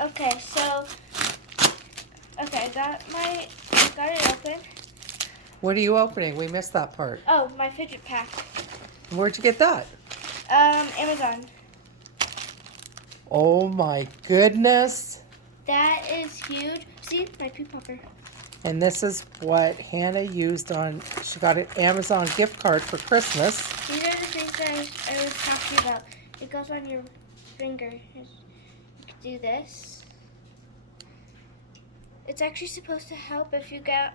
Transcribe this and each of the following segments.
Okay, so I got it open. What are you opening? We missed that part. Oh, my fidget pack. Where'd you get that? Amazon. Oh my goodness. That is huge. See, my pee popper. And this is what Hannah used on, she got an Amazon gift card for Christmas. These are the things that I was talking about. It goes on your finger. You can do this. It's actually supposed to help if you get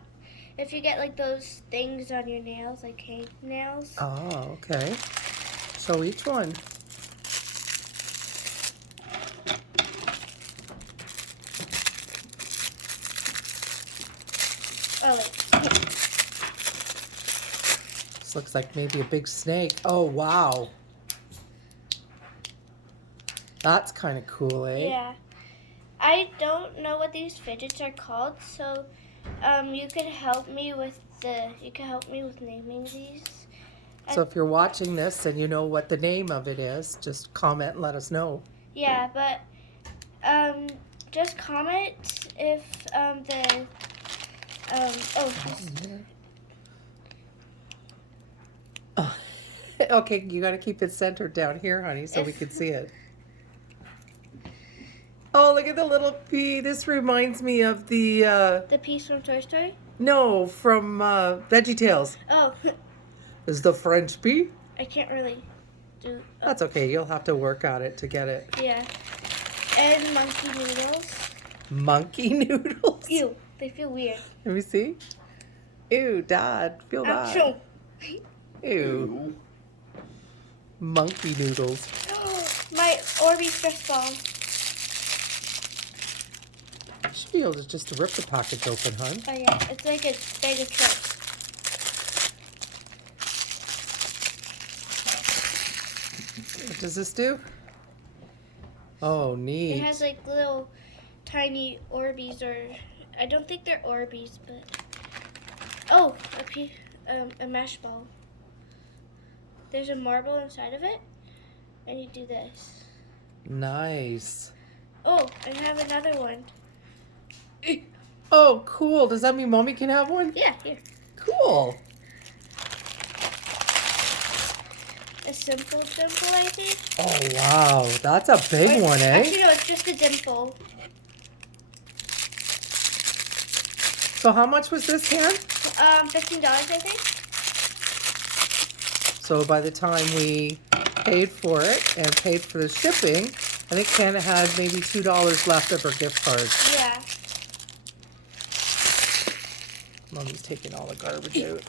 like those things on your nails, like hang nails. Oh, okay. Show each one. Oh, wait. This looks like maybe a big snake. Oh, wow. That's kind of cool, eh? Yeah. I don't know what these fidgets are called, so you can help me with naming these. So if you're watching this and you know what the name of it is, just comment and let us know. Yeah, but just comment if Oh, okay, you got to keep it centered down here, honey, so we can see it. Oh, look at the little pea. This reminds me of the piece from Toy Story? No, from VeggieTales. Oh. Is the French pea? I can't really do. Oh. That's okay. You'll have to work at it to get it. Yeah. And monkey noodles. Monkey noodles? Ew, they feel weird. Let me see. Ew, Dad, feel that. Achoo. Ew. Monkey noodles. My Orbeez stress ball. You should be able to just rip the package open, hon. Oh yeah, it's like a bag of chips. What does this do? Oh, neat. It has like little tiny Orbeez, or I don't think they're Orbeez, but a mash ball. There's a marble inside of it, and you do this. Nice. Oh, I have another one. Oh, cool. Does that mean Mommy can have one? Yeah, here. Cool. A simple dimple, I think. Oh, wow. That's a big one, eh? Actually, no, it's just a dimple. So how much was this, Han? $15, I think. So by the time we paid for it and paid for the shipping, I think Hannah had maybe $2 left of her gift card. Yeah. Mommy's taking all the garbage out.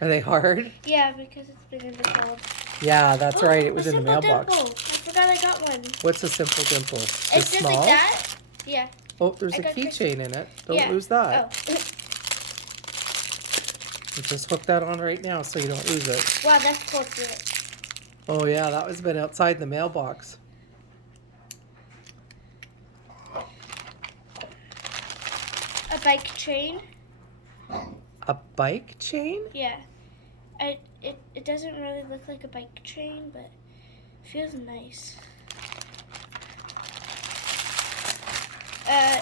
Are they hard? Yeah, because it's been in the cold. Yeah, that's right. It was in the mailbox. Dimple. I forgot I got one. What's a simple dimple? It's just small? like that. Yeah. Oh, there's a keychain in it. Don't Yeah. lose that. Oh. You just hook that on right now so you don't lose it. Wow, that's cool too. Oh yeah, that was been outside the mailbox. A bike chain. A bike chain? Yeah. It doesn't really look like a bike chain, but it feels nice.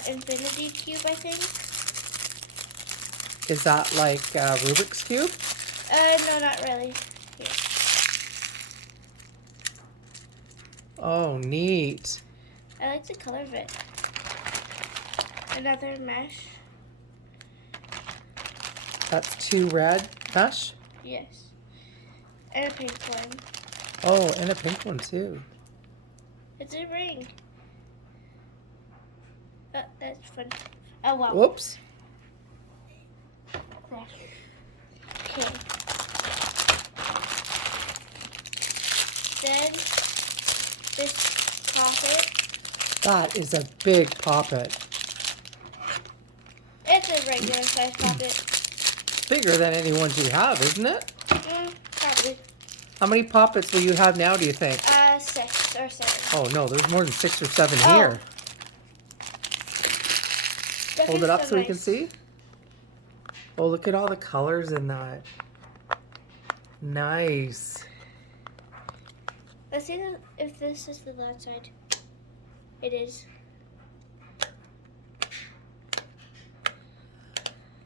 Infinity cube, I think. Is that like Rubik's Cube? No, not really. Here. Oh, neat. I like the color of it. Another mesh. That's 2 red mesh? Yes. And a pink one. Oh, and a pink one too. It's a ring. That's fun. Oh, wow. Whoops. Okay. Then this poppet. That is a big poppet. It's a regular size poppet. Bigger than any ones you have, isn't it? Probably. How many poppets will you have now, do you think? 6 or 7. Oh no, there's more than 6 or 7 here. Hold it up so we can see. Oh, look at all the colors in that. Nice. Let's see if this is the left side. It is.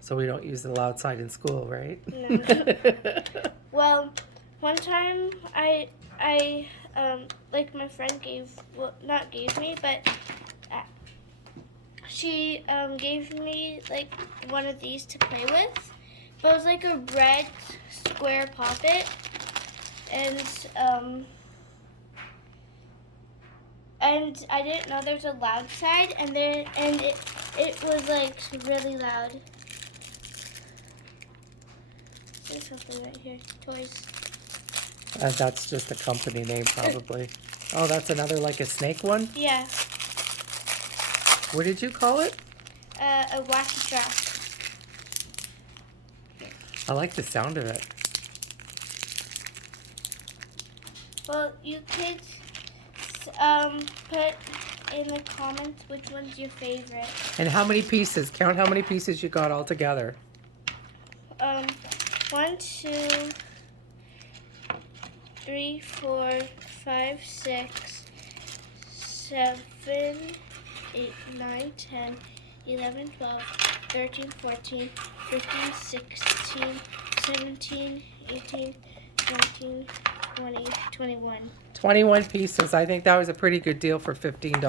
So we don't use it outside in school, right? No. Well, one time like my friend not gave me, but she gave me like one of these to play with. But it was like a red square poppet, and I didn't know there's a loud side, and it was like really loud. There's something right here. Toys. That's just a company name, probably. Oh, that's another like a snake one? Yeah. What did you call it? A wacky dress. I like the sound of it. Well, you could put in the comments which one's your favorite. And how many pieces? Count how many pieces you got all together. 1, 2, 3, 4, 5, 6, 7, 8, 9, 10, 11, 12, 13, 14, 15, 16, 17, 18, 19, 20, 21. 21 pieces. I think that was a pretty good deal for $15.